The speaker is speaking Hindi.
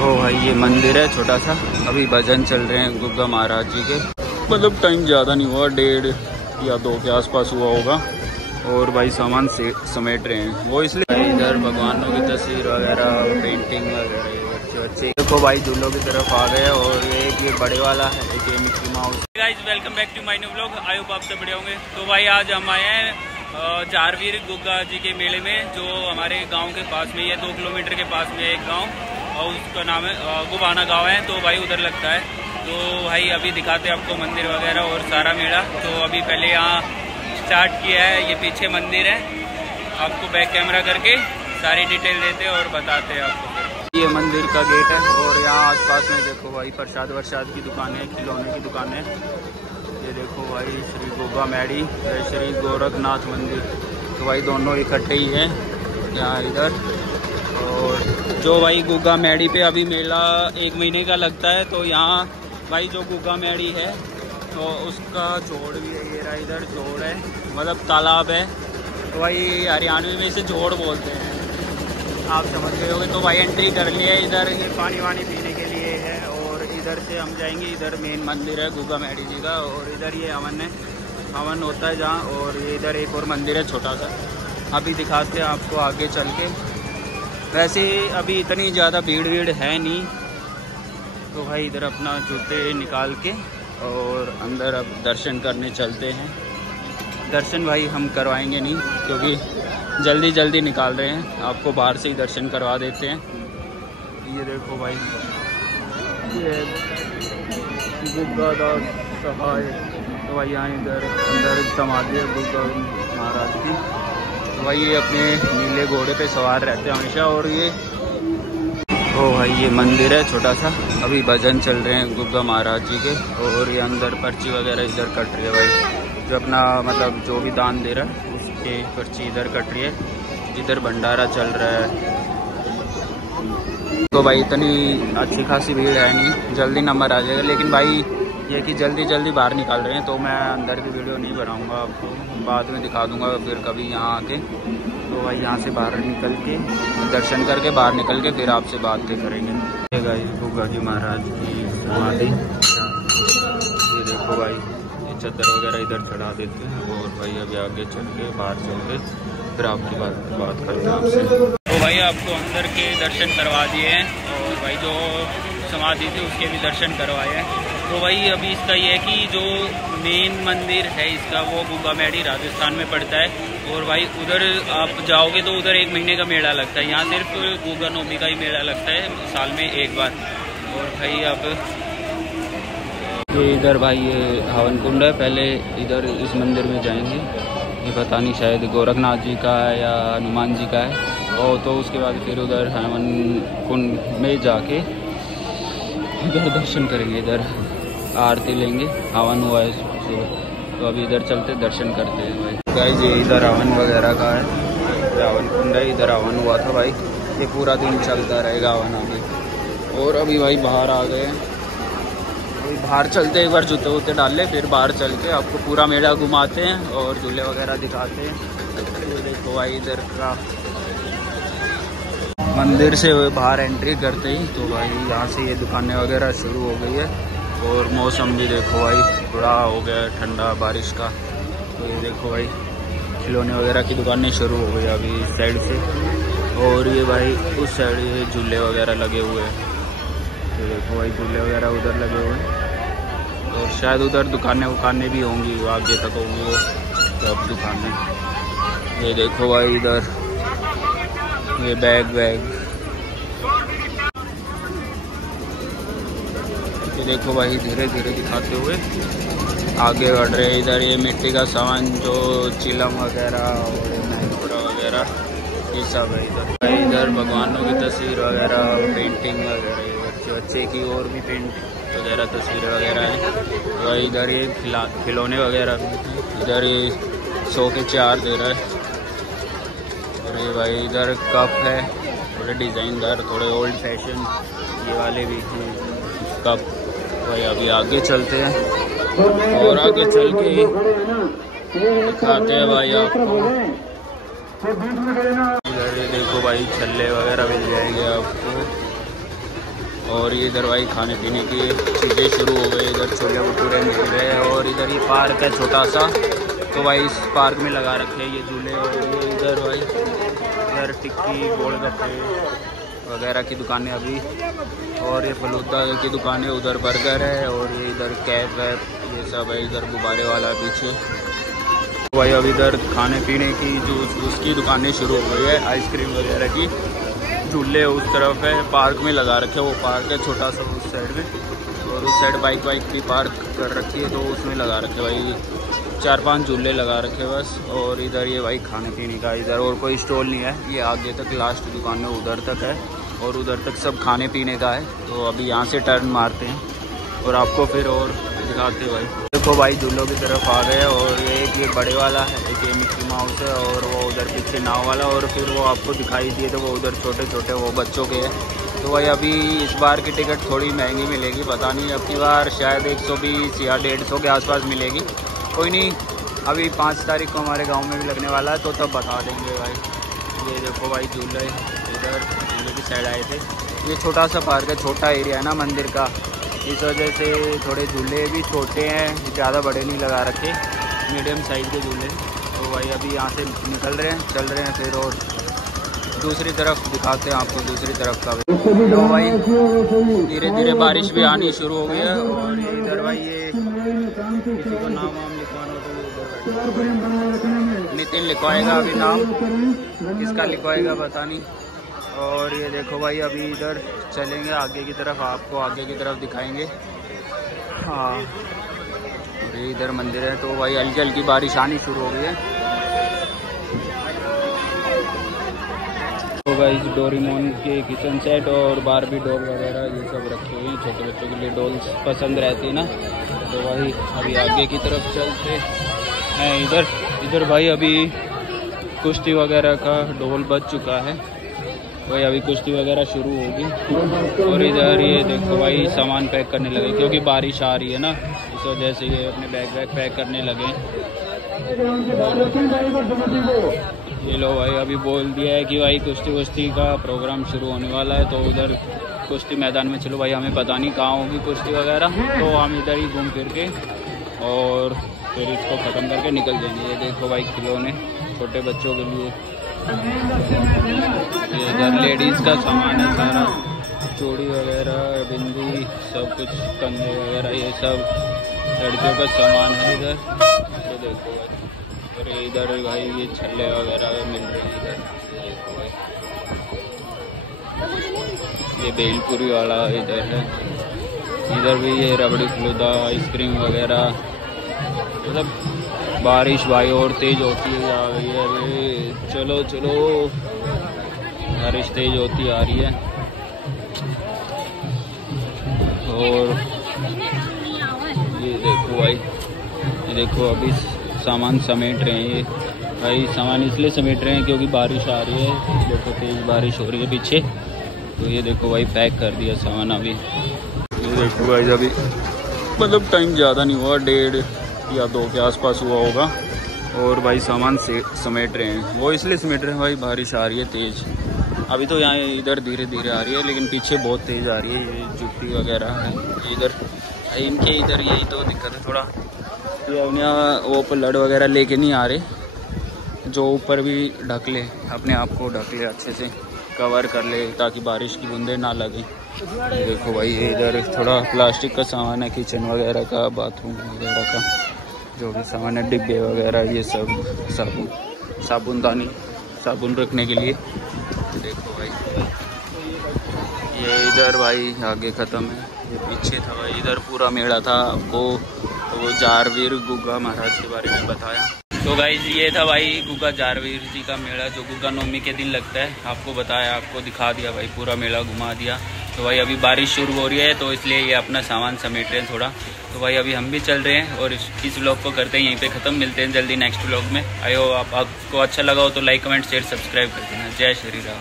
ओ भाई ये मंदिर है छोटा सा, अभी भजन चल रहे हैं गुग्गा महाराज जी के। मतलब टाइम ज़्यादा नहीं हुआ, 1:30 या 2 के आसपास हुआ होगा। और भाई सामान से समेट रहे हैं वो, इसलिए इधर भगवानों की तस्वीर वगैरह, पेंटिंग वगैरह, बच्चे देखो भाई झूलों की तरफ आ गए। और ये बड़े वाला है, एक ये Mickey Mouse. Guys welcome back to my new vlog. I hope आप सब बढ़िया होंगे। तो भाई आज हम आए हैं जारवीर गुग्गा जी के मेले में, जो हमारे गांव के पास में ही है। 2 किलोमीटर के पास में एक गांव, और उसका नाम है गुबाना गांव है। तो भाई उधर लगता है। तो भाई अभी दिखाते हैं आपको मंदिर वगैरह और सारा मेला। तो अभी पहले यहाँ स्टार्ट किया है, ये पीछे मंदिर है। आपको बैक कैमरा करके सारी डिटेल देते हैं और बताते हैं आपको। ये मंदिर का गेट है। और यहाँ आसपास में देखो भाई प्रसाद वरसाद की दुकानें, खिलौने की दुकानें। ये देखो भाई श्री गुग्गा मैडी, श्री गोरखनाथ मंदिर। तो भाई दोनों इकट्ठे ही हैं यहाँ इधर। और जो भाई गुग्गा मैडी पे अभी मेला 1 महीने का लगता है, तो यहाँ भाई जो गुग्गा मैडी है तो उसका जोड़ भी है। ये रहा इधर जोड़ है, मतलब तालाब है। तो भाई हरियाणवी में इसे जोड़ बोलते हैं, आप समझ गए होंगे। तो भाई एंट्री कर लिया है इधर, ये पानी वानी पीने के लिए है। और इधर से हम जाएंगे, इधर मेन मंदिर है गुग्गा मैडी जी का। और इधर ये हवन है, हवन होता है जहाँ। और ये इधर एक और मंदिर है छोटा सा, अभी दिखाते हैं आपको आगे चल के। वैसे अभी इतनी ज़्यादा भीड़ है नहीं। तो भाई इधर अपना जूते निकाल के और अंदर अब दर्शन करने चलते हैं। दर्शन भाई हम करवाएंगे नहीं, क्योंकि जल्दी निकाल रहे हैं। आपको बाहर से ही दर्शन करवा देते हैं। ये देखो भाई, ये गुग्गा दास सहाय। तो भाई यहाँ इधर अंदर समाधि है गुग्गा महाराज की। तो भाई ये अपने नीले घोड़े पे सवार रहते हैं हमेशा। और ये ओ भाई ये मंदिर है छोटा सा, अभी भजन चल रहे हैं गुग्गा महाराज जी के। और ये अंदर पर्ची वगैरह इधर कट रही है भाई, जो अपना मतलब जो भी दान दे रहा है उसके पर्ची इधर कट रही है। इधर भंडारा चल रहा है। तो भाई इतनी अच्छी खासी भीड़ है नहीं, जल्दी नंबर आ जाएगा। लेकिन भाई ये कि जल्दी बाहर निकाल रहे हैं, तो मैं अंदर की वीडियो नहीं बनाऊंगा, आपको बाद में दिखा दूंगा फिर कभी यहाँ आके। तो भाई यहाँ से बाहर निकल के दर्शन करके बाहर निकल के फिर आपसे बातें करेंगे। ये गाइस गुग्गा जी महाराज की समाधि। ये देखो भाई ये चद्दर वगैरह इधर चढ़ा देते हैं। और भाई अभी आगे चल के बाहर चल के फिर आपकी बात करते हैं आपसे। तो भाई आपको अंदर के दर्शन करवा दिए हैं, और भाई जो समाधि थी उसके भी दर्शन करवाए हैं। तो भाई अभी इसका ये है कि जो मेन मंदिर है इसका, वो गुग्गा मैडी राजस्थान में पड़ता है। और भाई उधर आप जाओगे तो उधर 1 महीने का मेला लगता है। यहाँ सिर्फ गुग्गा नवमी का ही मेला लगता है, साल में एक बार। और भाई अब ये इधर भाई ये हवन कुंड है, पहले इधर इस मंदिर में जाएंगे। ये पता नहीं शायद गोरखनाथ जी का है या हनुमान जी का है। और तो उसके बाद फिर उधर हवन कुंड में जाके इधर दर्शन करेंगे, इधर आरती लेंगे। हवन हुआ है सुबह, तो अभी इधर चलते दर्शन करते हैं भाई। गाइस ये इधर हवन वगैरह का है, हवन कुंड है, इधर हवन हुआ था भाई। ये पूरा दिन चलता रहेगा हवन अभी। और अभी भाई बाहर आ गए, अभी बाहर चलते एक बार जूते वूते डाल ले, फिर बाहर चल के आपको पूरा मेला घुमाते हैं और झूले वगैरह दिखाते हैं। ये देखो भाई इधर का मंदिर से बाहर एंट्री करते ही तो भाई यहाँ से ये दुकानें वगैरह शुरू हो गई है। और मौसम भी देखो भाई थोड़ा हो गया ठंडा बारिश का। तो ये देखो भाई खिलौने वगैरह की दुकानें शुरू हो गई अभी इस साइड से। और ये भाई उस साइड ये झूले वगैरह लगे हुए हैं। तो देखो भाई झूले वगैरह उधर लगे हुए हैं। और शायद उधर दुकानें भी होंगी, आगे तक होंगी वो सब दुकानें। ये देखो भाई इधर ये बैग ये देखो भाई धीरे दिखाते हुए आगे बढ़ रहे। इधर ये मिट्टी का सामान जो चिलम वगैरह और मैंगोरा वगैरह ये सब है इधर। इधर भगवानों की तस्वीर वगैरह, पेंटिंग वगैरह, बच्चे की और भी पेंट वगैरह तस्वीरें वगैरह है। तो इधर ये खिलौने वगैरह, इधर ये 100 के 4 दे रहा है। और ये भाई इधर कप है, थोड़े डिज़ाइनदार, थोड़े ओल्ड फैशन ये वाले भी हैं कप। भाई अभी आगे चलते हैं और आगे चल के दिखाते हैं भाई आपको। इधर ये देखो भाई छल्ले वगैरह मिल जाएंगे आपको। और ये इधर भाई खाने पीने की चीज़ें शुरू हो गई। इधर छोले भटूरे मिल रहे हैं और इधर ये पार्क है छोटा सा, तो भाई इस पार्क में लगा रखे हैं ये झूले। और ये इधर भाई इधर टिक्की गोलगप्पे वगैरह की दुकानें अभी, और ये फलूदा की दुकानें, उधर बर्गर है और ये इधर कैप है, ये सब है। इधर गुब्बारे वाला पीछे भाई। अब इधर खाने पीने की जूस उसकी दुकानें शुरू हो गई है, आइसक्रीम वगैरह की। झूले उस तरफ है, पार्क में लगा रखे, वो पार्क है छोटा सा उस साइड में, और उस साइड बाइक भी पार्क कर रखी है, तो उसमें लगा रखे भाई 4-5 झूले लगा रखे बस। और इधर ये भाई खाने पीने का, इधर और कोई स्टॉल नहीं है, ये आगे तक लास्ट दुकान में उधर तक है और उधर तक सब खाने पीने का है। तो अभी यहाँ से टर्न मारते हैं और आपको फिर और दिखाते हैं भाई। देखो भाई झूलों की तरफ आ गए, और ये बड़े वाला है, एक ये मिक्की माउस है, और वो उधर पीछे नाव वाला, और फिर वो आपको दिखाई दिए तो वो उधर छोटे छोटे वो बच्चों के हैं। तो भाई अभी इस बार की टिकट थोड़ी महंगी मिलेगी, पता नहीं, अब की बार शायद 120 या 150 के आसपास मिलेगी। कोई नहीं, अभी 5 तारीख को हमारे गांव में भी लगने वाला है, तो तब बता देंगे भाई। ये देखो भाई झूले, इधर झूले की साइड आए थे। ये छोटा सा पार्क है, छोटा एरिया है ना मंदिर का, इस वजह से थोड़े झूले भी छोटे हैं, ज़्यादा बड़े नहीं लगा रखे, मीडियम साइज़ के झूले। तो भाई अभी यहाँ से निकल रहे हैं, चल रहे हैं फिर, और दूसरी तरफ दिखाते हैं आपको, दूसरी तरफ का। तो भाई धीरे धीरे बारिश भी आनी शुरू हो गई है। और इधर भाई ये किसी को नाम वाम लिखवाना तो नितिन लिखवाएगा अभी नाम, किसका लिखवाएगा पता नहीं। और ये देखो भाई अभी इधर चलेंगे आगे की तरफ, आपको आगे की तरफ दिखाएंगे। हाँ, और ये इधर मंदिर है। तो भाई हल्की हल्की बारिश आनी शुरू हो गई है। तो भाई डोरेमोन के किचन सेट और बारबी डॉल वगैरह ये सब रखे हुए हैं, छोटे बच्चों के लिए डॉल्स पसंद रहती है ना। तो भाई अभी आगे की तरफ चलते हैं। इधर भाई अभी कुश्ती वगैरह का ढोल बज चुका है, भाई अभी कुश्ती वगैरह शुरू होगी। और इधर ये देखो भाई सामान पैक करने लगे, क्योंकि बारिश आ रही है ना, इस वजह से ये अपने बैग पैक करने लगे। ये लो भाई अभी बोल दिया है कि भाई कुश्ती का प्रोग्राम शुरू होने वाला है, तो उधर कुश्ती मैदान में चलो भाई। हमें पता नहीं कहाँ होगी कुश्ती वगैरह, तो हम इधर ही घूम फिर के और फिर इसको ख़त्म करके निकल जाएंगे। ये देखो भाई खिलौने छोटे बच्चों के लिए, ये इधर लेडीज़ का सामान है सारा, चूड़ी वगैरह, बिंदी, सब कुछ, कंगने वगैरह, ये सब लड़कियों का सामान है इधर। तो देखो भाई, और इधर भाई ये छल्ले वगैरह मिल रहे हैं इधर। देखो भाई ये भेलपुरी वाला इधर है, इधर भी ये रबड़ी फलूदा, आइसक्रीम वगैरह। मतलब बारिश भाई और तेज़ होती है आ रही है। अरे चलो बारिश तेज़ होती आ रही है। और ये देखो भाई, ये देखो अभी सामान समेट रहे हैं। ये भाई सामान इसलिए समेट रहे हैं क्योंकि बारिश आ रही है, देखो तेज़ बारिश हो रही है पीछे। तो ये देखो भाई पैक कर दिया सामान अभी। ये देखो भाई अभी मतलब टाइम ज़्यादा नहीं हुआ, 1:30 या 2 के आसपास हुआ होगा। और भाई सामान से समेट रहे हैं, वो इसलिए समेट रहे हैं भाई बारिश आ रही है तेज़। अभी तो यहाँ इधर धीरे धीरे आ रही है, लेकिन पीछे बहुत तेज़ आ रही है। ये जुट्टी वगैरह है इधर, इनके इधर यही तो दिक्कत है थोड़ा, ये वो पलड़ वगैरह लेके नहीं आ रहे, जो ऊपर भी ढक ले, अपने आप को ढक ले, अच्छे से कवर कर ले ताकि बारिश की बूंदें ना लगे। देखो भाई ये इधर थोड़ा प्लास्टिक का सामान है, किचन वगैरह का, बाथरूम वगैरह का जो भी सामान है, डिब्बे वगैरह, ये सब साबुनदानी, साबुन रखने के लिए। देखो भाई ये इधर भाई आगे ख़त्म है, ये पीछे था भाई, इधर पूरा मेला था। आपको वो जारवीर गुग्गा महाराज के बारे में बताया। तो गाइज ये था भाई गुग्गा जारवीर जी का मेला, जो गुग्गा नवमी के दिन लगता है। आपको बताया, आपको दिखा दिया भाई, पूरा मेला घुमा दिया। तो भाई अभी बारिश शुरू हो रही है, तो इसलिए ये अपना सामान समेट रहे हैं थोड़ा। तो भाई अभी हम भी चल रहे हैं और इस व्लॉग को करते हैं यहीं पे ख़त्म। मिलते हैं जल्दी नेक्स्ट व्लॉग में। आपको अच्छा लगा हो तो लाइक कमेंट शेयर सब्सक्राइब कर देना। जय श्री राम।